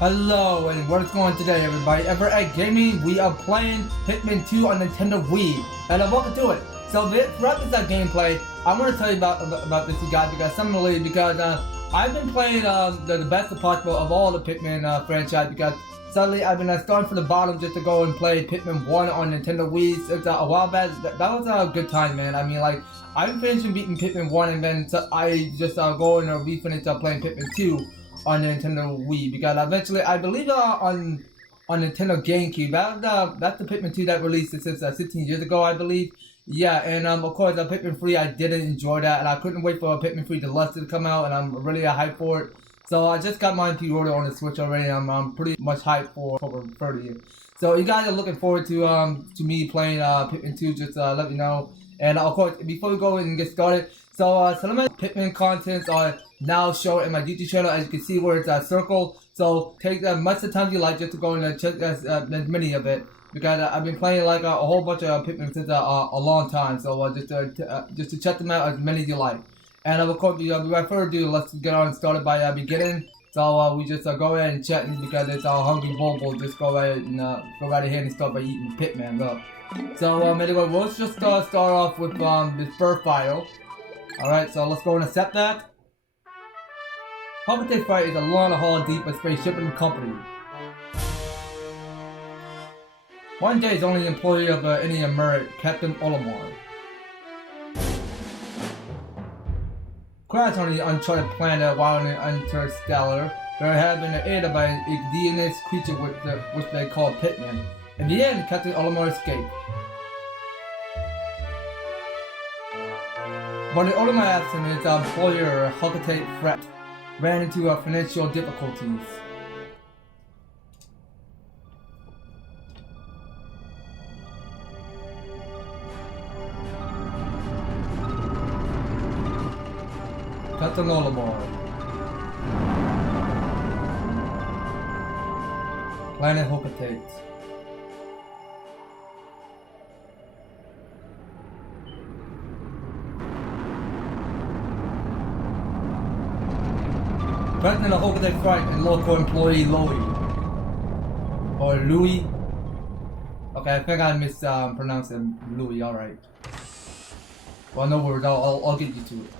Hello, and what's going on today, everybody? Ever at Gaming, we are playing Pikmin 2 on Nintendo Wii, and welcome to it. So throughout this gameplay, I want to tell you about this, you guys, because I've been playing the best possible of all the Pikmin franchise, because suddenly I've been starting from the bottom just to go and play Pikmin 1 on Nintendo Wii. It's a while back. That was a good time, man. I mean, like, I've been finishing beating Pikmin 1, and then I just go and refinish playing Pikmin 2 on the Nintendo Wii, because eventually, I believe on Nintendo GameCube, that's the Pikmin 2 that released since 16 years ago, I believe. Yeah, and of course, Pikmin 3, I didn't enjoy that, and I couldn't wait for Pikmin 3 Deluxe to come out, and I'm really hyped for it. So I just got mine pre-ordered on the Switch already, and I'm pretty much hyped for October 30th. So you guys are looking forward to me playing Pikmin 2, just let me know. And of course, before we go and get started, so some of my Pikmin contents are now shown in my YouTube channel, as you can see where it's circled. So take much of the time you like just to go and check as many of it, because I've been playing like a whole bunch of Pikmin since a long time. So just to check them out as many as you like. And of course, without further ado, let's get on started by beginning. So we just go ahead and chat, because it's our hungry Bobo. Just go right ahead and start by eating Pikmin. Look. So anyway, let's just start off with this birth file. Alright, so let's go and accept that. Hocotate Fright is a long haul deep space shipping company. One day is only employee of any American, Captain Olimar. Crash on the uncharted planet while in interstellar, there had been aided by an indigenous creature which they call Pikmin. In the end, Captain Olimar escaped. But in Olimar absence, his employer, Hocotate Fright, ran into financial difficulties. Captain Olimar. Planet Hocotate. President and Hocotate Fright and local employee Louie. Or Louie. Okay, I think I mispronounced him. Louie, alright. Well, no worries, I'll get you to it.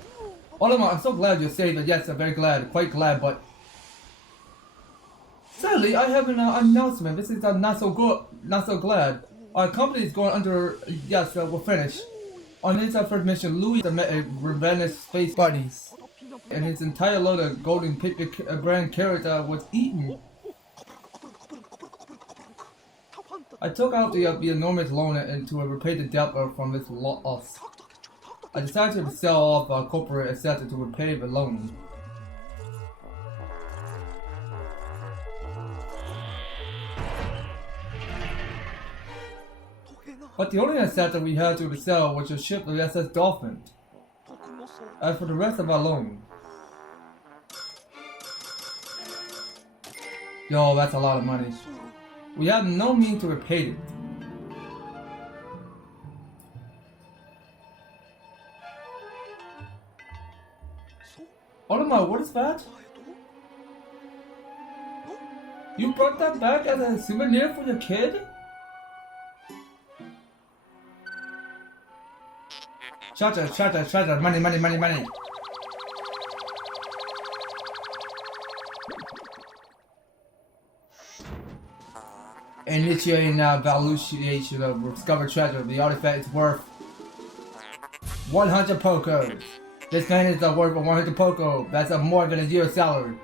Olimar, I'm so glad you're safe, and yes, I'm very glad, quite glad, but sadly, I have an announcement. This is not so glad. Our company is going under, yes, we're finished. On his first mission, Louie met a revenge space buddies, and his entire load of golden Pikmin brand character was eaten. I took out the enormous loan and to repay the debt from this loss. I decided to sell off corporate assets to repay the loan. But the only asset that we had to sell was a ship of the SS Dolphin. As for the rest of our loan, yo, that's a lot of money. We have no means to repay it. Olimar, what is that? You brought that back as a souvenir for your kid? Treasure, money. Initiating valuation of discovered treasure. The artifact is worth 100 Pokos. This man is worth 100 Poko. That's more than a year's salary.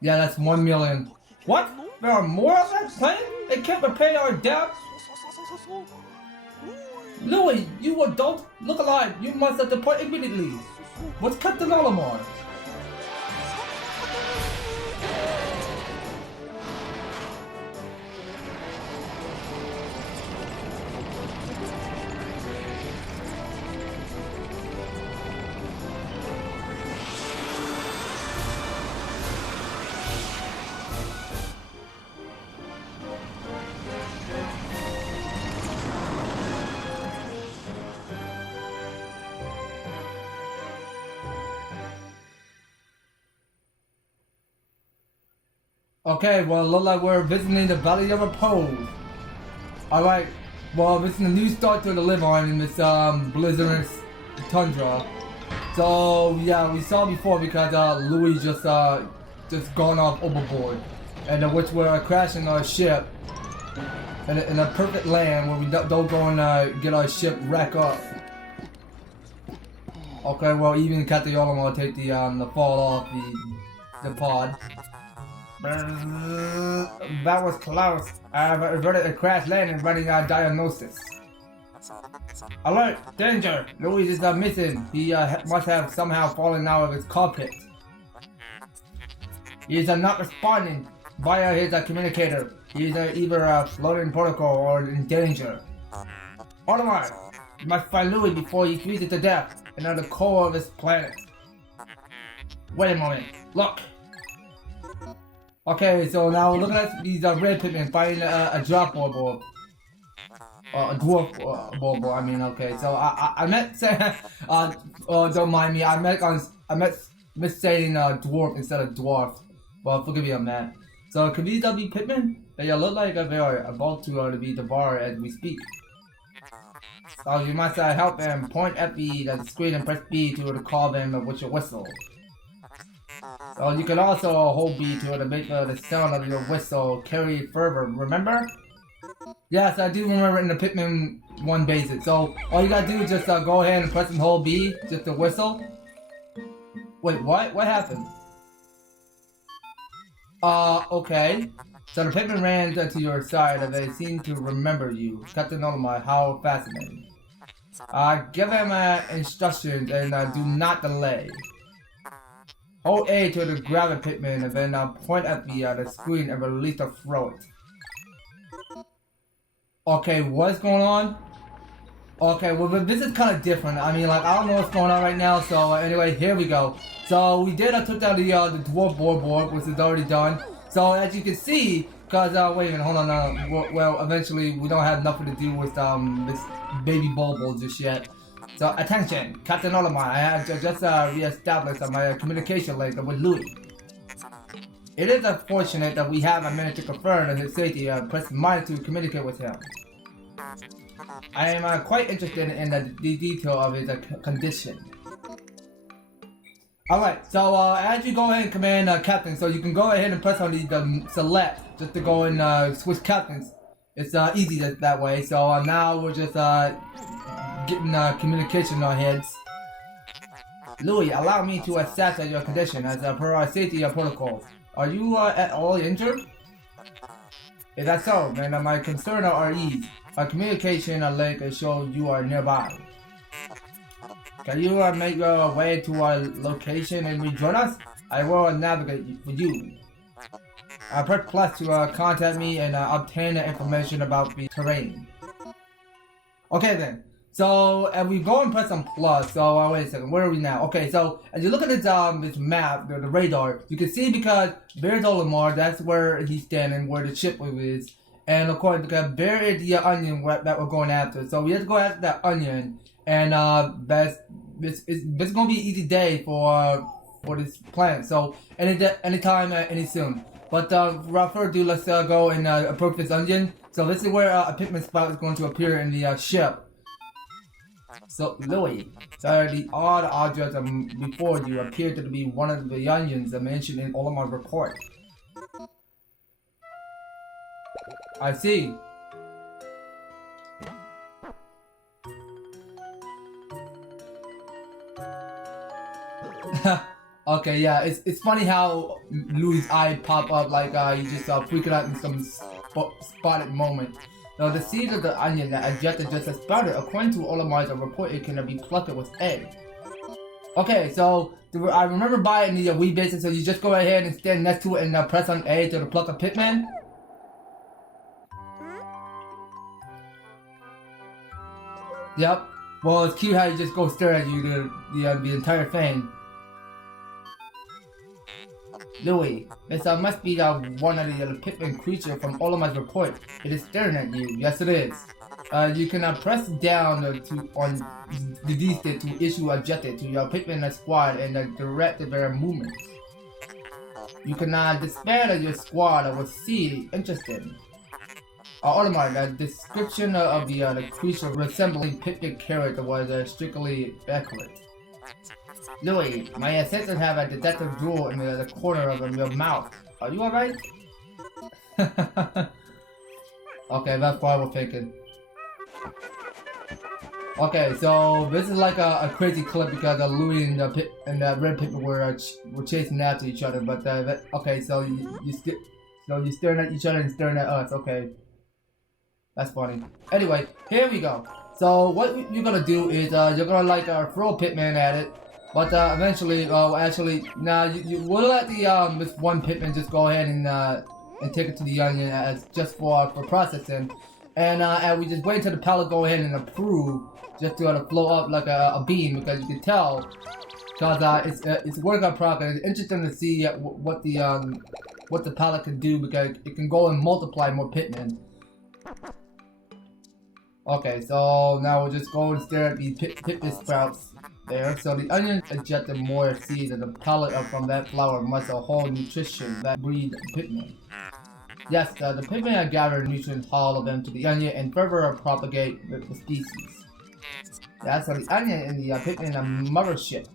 Yeah, that's 1 million. What? There are more of that plane? They can't repay our debt? Louie, you adult, look alive. You must depart immediately. What's Captain Olimar? Okay, well, look like we're visiting the Valley of Reposed. Alright, well, this is a new start to live on in this blizzardous tundra. So yeah, we saw before because Louie just gone off overboard, and which we're crashing our ship in a perfect land where we don't go and get our ship wrecked up. Okay, well, even Captain Yolamo will take the fall off the pod. That was close. I've averted a crash landing running our diagnosis. Alert! Danger! Louis is missing. He must have somehow fallen out of his cockpit. He is not responding via his communicator. He is either floating protocol or in danger. Otherwise, you must find Louis before he freezes to death and at the core of this planet. Wait a moment. Look! Okay, so now we're looking at these red Pikmin fighting a drop bulb. A dwarf bulb, I mean, okay. So I meant saying, don't mind me, I meant missaying dwarf instead of dwarf. Well, forgive me on that. So could these be Pikmin? They look like they are about to be devoured as we speak. So you must help them point at the screen and press B to call them with your whistle. So you can also hold B to make the sound of your whistle carry further, remember? Yes, I do remember in the Pikmin 1 basic. So all you gotta do is just go ahead and press and hold B, just to whistle. Wait, what? What happened? Okay. So the Pikmin ran to your side and they seem to remember you. Captain Onomai, how fascinating. Give them instructions and do not delay. Hold A to grab a Pikmin and then point at the screen and release the throat. Okay, what's going on? Okay, well this is kind of different. I mean, like, I don't know what's going on right now. So anyway, here we go. So we did took down the dwarf board, which is already done. So as you can see, cause wait a minute, hold on. Well, eventually we don't have nothing to do with this baby bulbul just yet. So attention, Captain Onomai, I have just re-established my communication link with Louie. It is unfortunate that we haven't managed to confirm his safety. Press minus to communicate with him. I am quite interested in the detail of his condition. Alright, so as you go ahead and command captain, so you can go ahead and press on the select just to go and switch captains. It's easy that way. So now we're just getting communication on our heads. Louie, allow me to assess your condition as per our safety protocol. Are you at all injured? If that's so, then my concern are ease. Our communication link shows you are nearby. Can you make your way to our location and rejoin us? I will navigate for you. Press plus to contact me and obtain information about the terrain. Okay then. So we go and press on plus. So wait a second, where are we now? Okay, so as you look at this map, the radar, you can see because there's Olimar, that's where he's standing, where the ship is, and of course there is the onion that we're going after. So we have to go after that onion, and it's gonna be an easy day for this planet. So anytime, any soon. But without further ado, let's go and approach this onion. So this is where a Pikmin spout is going to appear in the ship. So, Louie, the odd object before you appeared to be one of the onions mentioned in all of my report. I see. Okay, yeah, it's funny how Louie's eye pop up like he's just freaking out in some spotted moment. Now, the seeds of the onion that ejected just as sprouted, according to Olimar's report, it can be plucked with egg. Okay, so I remember buying the Wii basic, so you just go ahead and stand next to it and press on A to pluck a Pikmin. Yep. Well, it's cute how you just go stare at you the entire thing. Louie, this must be one of the Pikmin creature from Olimar's report. It is staring at you. Yes, it is. You can press down on the D stick to issue objective to your Pikmin squad and direct their movements. You can disband your squad or see interesting. Automatic, the description of the creature resembling Pikmin character was strictly accurate. Louie, my assistant have a detective jewel in the corner of your mouth. Are you alright? Okay, that's what I was thinking. Okay, so this is like a crazy clip because Louie and the red Pikmin were chasing after each other. But okay, so you're staring at each other and staring at us. Okay, that's funny. Anyway, here we go. So what you're gonna do is you're gonna like throw a Pikmin at it, but eventually, actually, now you will let the this one Pikmin just go ahead and take it to the onion as just for processing, and we just wait until the pellet go ahead and approve. Just to flow up like a beam, because you can tell, because it's work in progress. It's interesting to see what the palette can do, because it can go and multiply more Pikmin. Okay, so now we'll just go and stare at the Pikmin sprouts there. So the onion ejected more seeds, and the pellet from that flower must hold nutrition that breed Pikmin. Yes, the Pikmin gather nutrients, all of them, to the onion and further propagate the species. That's the onion in the Pikmin mothership.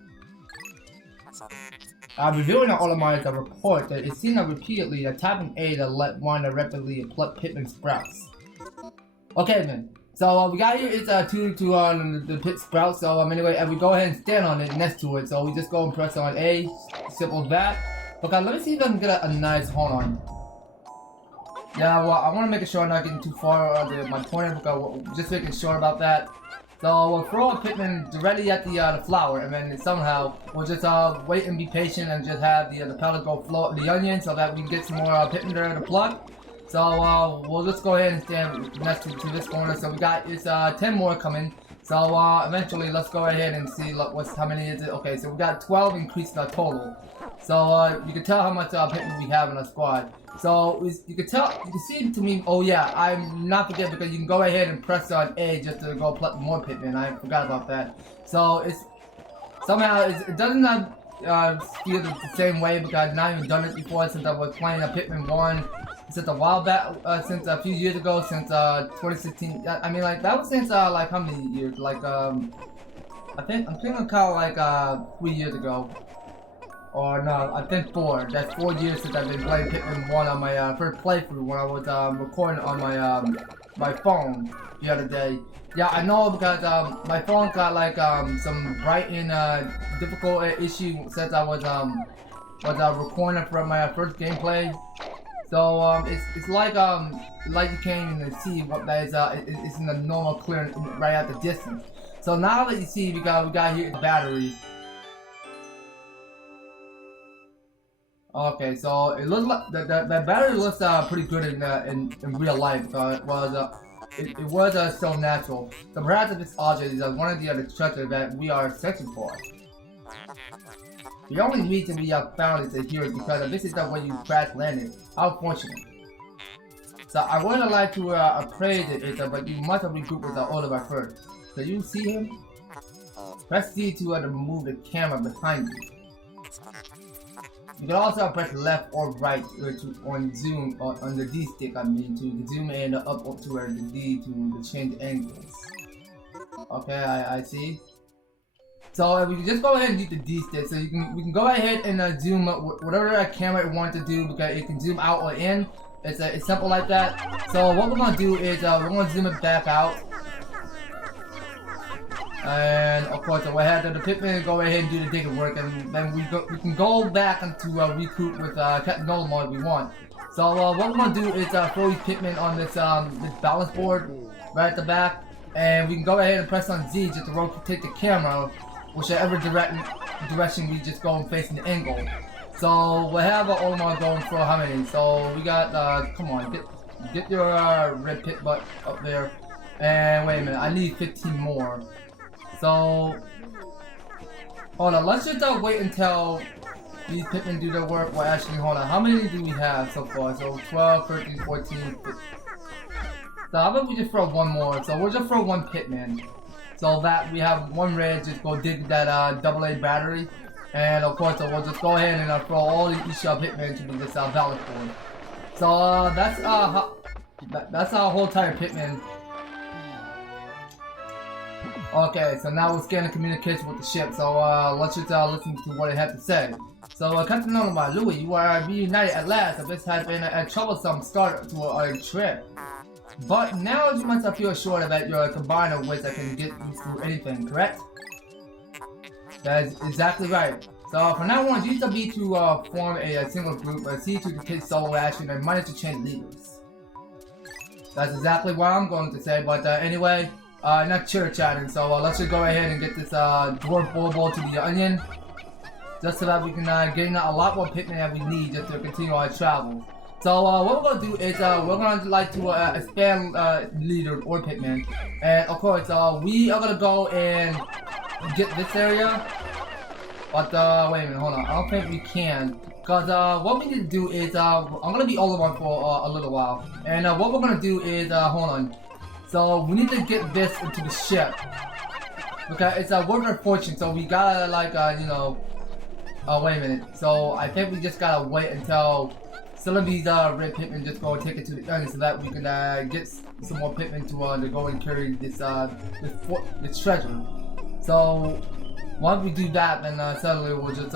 Reviewing the automatic report that it seems repeatedly tapping A to let one rapidly pluck Pikmin sprouts. Okay then, so we got here is the pit sprouts. So anyway, and we go ahead and stand on it next to it. So we just go and press on A, simple as that. Okay, let me see if I can get a nice, hold on. Yeah, well, I want to make sure I'm not getting too far on my pointer, because just making sure about that. So we'll throw a Pikmin directly at the flower, and then somehow we'll just wait and be patient and just have the pellet go float the onion so that we can get some more Pikmin there to pluck. So we'll just go ahead and stand next to this corner. So we got 10 more coming. So eventually, let's go ahead and see how many is it. Okay, so we got 12 increased total. So you can tell how much Pikmin we have in our squad. So you can see to me. Oh yeah, I'm not forgetting, because you can go ahead and press on A just to go pluck more Pikmin. I forgot about that. So it doesn't feel the same way, because I've not even done it before since I was playing Pikmin 1 since a while back, since a few years ago, since 2016. I mean, like that was since like how many years? Like I think I'm thinking kind of like 3 years ago. Or no, I think 4. That's 4 years since I've been playing Pikmin 1 on my first playthrough, when I was recording on my phone the other day. Yeah, I know, because my phone got like some bright and difficult issue since I was recording from my first gameplay. So it's like you can't even see what that is. It's in the normal clear right at the distance. So now that you see, we got here the battery. Okay, so it looks like the battery looks pretty good in real life. It was so natural. So perhaps this object is one of the other treasures that we are searching for. The only reason we have found it here is because this is the way you crash landed. How fortunate. So I would have liked to appraise it, but you must have regrouped with the Oliver first. So you see him? Press C to move the camera behind you. You can also press left or right on zoom on the D stick, to zoom in up to the D to change angles. Okay, I see. So we can just go ahead and use the D stick. So we can go ahead and zoom up whatever that camera it wants to do, because it can zoom out or in. It's simple like that. So what we're gonna do is we're gonna zoom it back out. And of course, we'll have the Pikmin go ahead and do the digging work, and then we can go back into recruit with Captain Nolan if we want. So what we're gonna do is throw these Pikmin on this balance board right at the back, and we can go ahead and press on Z just to rotate the camera, whichever direction we just go and facing the angle. So we'll have Olimar going for how many? So we got come on, get your red pit butt up there, and wait a minute, I need 15 more. So, hold on, let's just wait until these Pikmin do their work. Well, actually, hold on, how many do we have so far? So, 12, 13, 14, 15. So, how about we just throw one more? So, we'll just throw one Pikmin. So that we have one red, just go dig that AA battery. And of course, we'll just go ahead and throw all these Pikmin to this Valley board. So that's our whole entire Pikmin. Okay, so now we're scanning communication with the ship. So let's just listen to what it had to say. So Captain Louie, you are reunited at last. This has been a troublesome start to our trip. But now you must feel assured that your combined wits that can get you through anything, correct? That is exactly right. So from now on, use the B to form a single group, C to take solo action, and minus to change leaders. That's exactly what I'm going to say, but anyway, not chit-chatting, so let's just go ahead and get this dwarf bulbul to the onion. Just so that we can gain a lot more Pikmin that we need just to continue our travel. So what we're going to do is we're going to like to expand leader or Pikmin. And of course, we are going to go and get this area. But wait a minute, hold on. I don't think we can. Because what we need to do is, I'm going to be all over for a little while. And what we're going to do is, hold on. So we need to get this into the ship. Okay, it's worth a fortune. So we gotta like, you know, wait a minute. So I think we just gotta wait until some of these red Pikmin just go and take it to the onion so that we can get some more Pikmin to go and carry this this treasure. So once we do that, then suddenly we'll just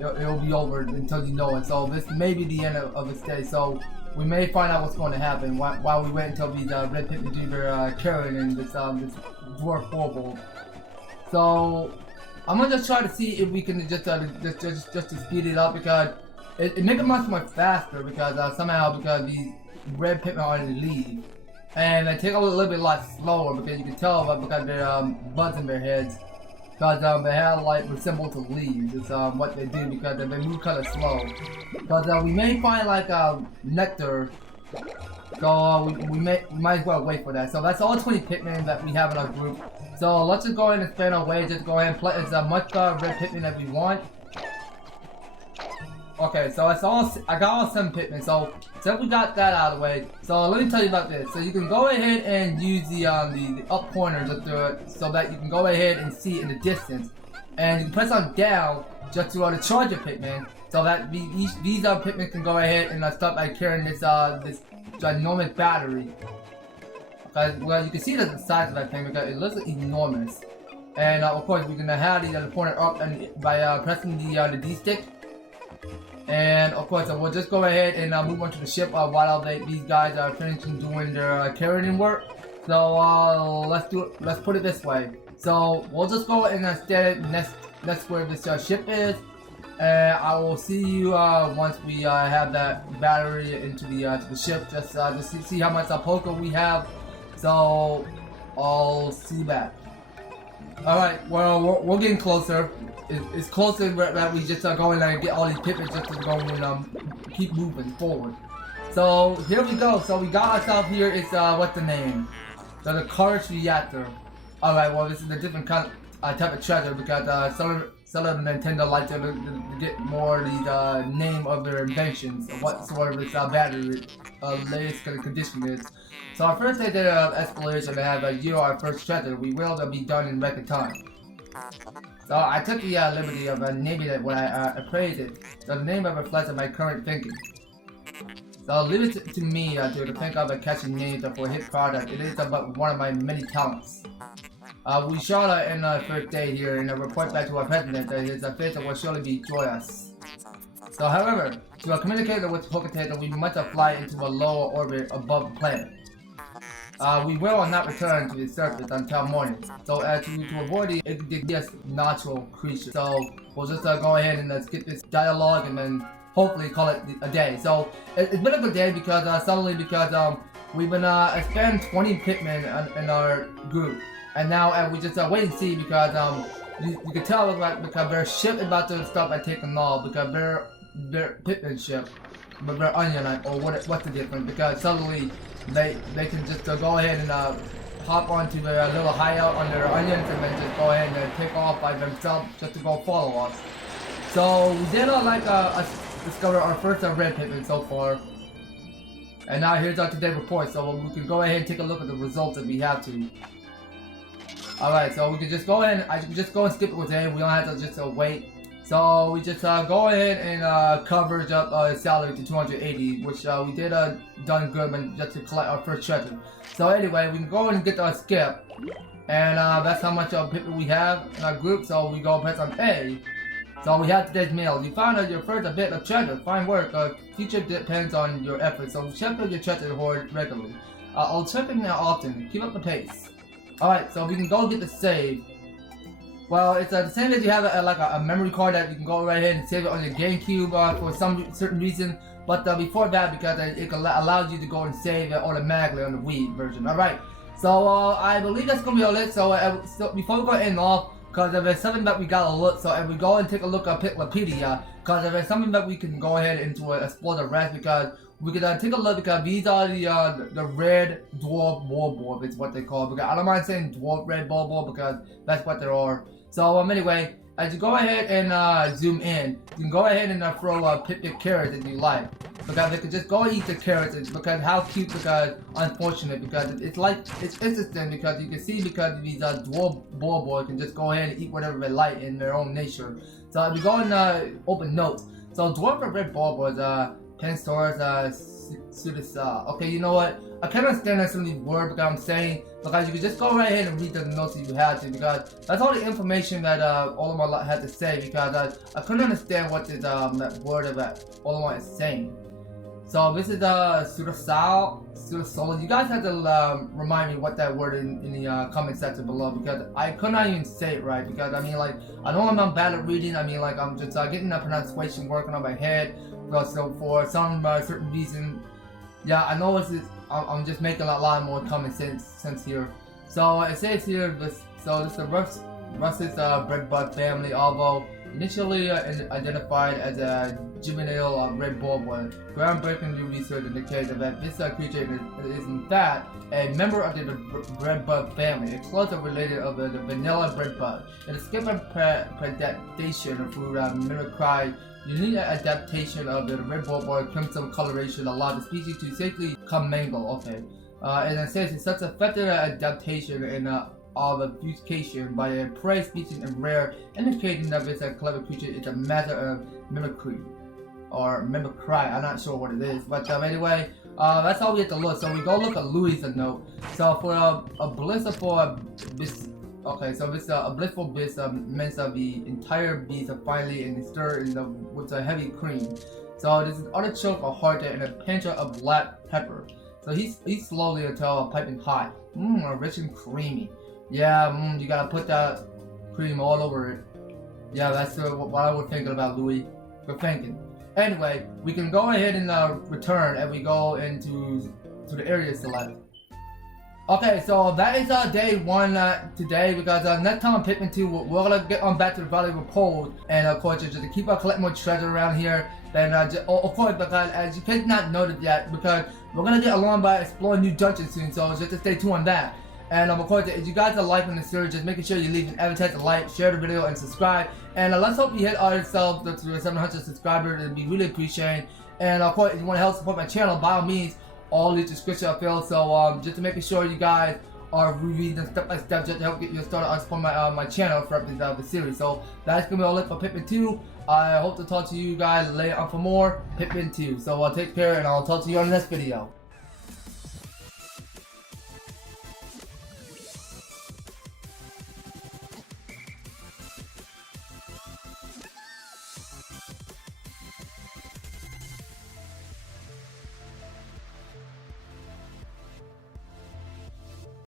it'll be over until you know it. So this may be the end of its day. So we may find out what's going to happen while we wait until these red Pikmin do their carrying in this dwarf bulbul. So I'm gonna just try to see if we can just to speed it up, because it makes it much more faster, because somehow because these red Pikmin already leave, and they take a little bit slower, because you can tell because their buds in their heads, because they have like resemble to leaves. It's what they do, because they move kind of slow. Because we may find like nectar, so we might as well wait for that. So that's all 20 Pikmin that we have in our group. So let's just go ahead and spend our way. Just go ahead and play as much red Pikmin as we want. Okay, so I got all 7 Pikmin. So since we got that out of the way, so let me tell you about this. So you can go ahead and use the up pointer just to, so that you can go ahead and see in the distance, and you can press on down just to charge your Pikmin, so that these Pikmin can go ahead and start by carrying this this ginormous battery. Well, you can see the size of that thing because it looks enormous. And of course, we can have the pointer up and by pressing the D stick. And of course, we'll just go ahead and move on to the ship while these guys are finishing doing their carrying work. So let's put it this way. So we'll just go and stand next where this ship is. And I will see you once we have that battery into the ship. Just to see how much Poko we have. So I'll see you back. Alright, well we're getting closer. It's closer that we just go in and get all these Pikmin just to go and keep moving forward. So here we go. So we got ourselves here. It's what's the name? So the Reactor. Alright, well this is a different kind of type of treasure, because some of the Nintendo like to get more of the name of their inventions, or what sort of this battery latest condition is. So our first day of exploration to have our first treasure, we will be done in record time. So I took the liberty of naming it when I appraised it. So the name reflects my current thinking. So leave it to me to think of a catchy name for his product. It is about one of my many talents. We shot in our first day here and report back to our president that his fate will surely be joyous. So however, to communicate with Hocotate, we must fly into a lower orbit above the planet. We will not return to the surface until morning, so to avoid the natural creature. So we'll just go ahead and skip this dialogue and then hopefully call it a day. So it's been a good day because suddenly we've been expanding 20 Pikmin in our group, and now we just wait and see, because you can tell because their ship is about to start by taking off, because their Pikmin ship, but their onion, or what's the difference? Because suddenly they can just go ahead and hop onto their little hideout on their onions and then just go ahead and take off by themselves just to go follow us. So we did discover our first red Pikmin so far. And now here's our today's report, so we can go ahead and take a look at the results if we have to. Alright, so we can just go ahead and I can just go and skip it with today. We don't have to just wait. So we just go ahead and coverage up his salary to 280, which we did done good, but just to collect our first treasure. So anyway, we can go ahead and get our skip, and that's how much Pikmin we have in our group. So we go press on A. So we have today's mail. You found out your first bit of treasure. Fine work. Future depends on your efforts. So check out your treasure hoard regularly. I'll check it now often. Keep up the pace. Alright, so we can go get the save. Well, it's the same as you have like a memory card that you can go right ahead and save it on your GameCube for some certain reason. But before that, because it allows you to go and save it automatically on the Wii version. Alright, so I believe that's going to be all it. So before we go end off, because if there's something that we gotta look, so if we go and take a look at Piklopedia, because if there's something that we can go ahead and explore the rest, because we could take a look, because these are the red dwarf bulb is what they call, because I don't mind saying dwarf red bulb because that's what they are. So anyway, as you go ahead and zoom in, you can go ahead and throw picnic carrots if you like, because they could just go and eat the carrots, because how cute, because unfortunate, because it's interesting, because you can see, because these dwarf bulb can just go ahead and eat whatever they like in their own nature. So if you go and open notes, so dwarf red bulb Pensaurus, okay, you know what? I can't understand some of these words because I'm saying, because you can just go right ahead and read the notes if you have to, because that's all the information that Olamar had to say, because I couldn't understand what this that word that Olamar is saying. So this is Sudasol. You guys have to remind me what that word in the comment section below, because I could not even say it right, because I mean, like, I know I'm bad at reading. I mean, like, I'm just getting the pronunciation working on my head. So for some certain reason, yeah, I know I'm just making a lot more common sense here. So it says here, this is the Russ's breadbud family, although initially identified as a juvenile red bulb. Groundbreaking new research indicates that this creature is in fact a member of the breadbud family, a closely related of the vanilla breadbud. It escaped predation through mimicry. Unique adaptation of the red bulb or crimson coloration allows the species to safely commingle. Okay, and it says it's such effective adaptation and obfuscation by a prey species and rare, indicating that it's a clever creature. It's a matter of mimicry or mimicry. I'm not sure what it is, but anyway, that's all we have to look. So we go look at Louie's note. So for a blissful this. Okay, so this a blissful bliss means the entire beast are finally and stirred with a heavy cream. So this is artichoke, a heart, and a pinch of black pepper. So he's slowly until piping hot. Rich and creamy. Yeah, you gotta put that cream all over it. Yeah, that's what I was thinking about, Louie. Good thinking. Anyway, we can go ahead and return, and we go into the area select. Okay, so that is day 1 today, because next time on Pikmin 2, we're gonna get on back to the Valley of Reposed, and of course just to keep on collecting more treasure around here. Then of course, because as you cannot notice yet, because we're gonna get along by exploring new dungeons soon, so just to stay tuned on that. And of course, if you guys are liking the series, just making sure you leave an advertise, a like, share the video, and subscribe. And let's hope we hit ourselves to 700 subscribers. It'd be really appreciated. And of course, if you want to help support my channel, by all means, all the description I filled. So just to making sure you guys are reading them step by step, just to help get you started on support my channel for the series. So that's gonna be all it for Pikmin 2. I hope to talk to you guys later on for more Pikmin 2. So take care, and I'll talk to you on the next video.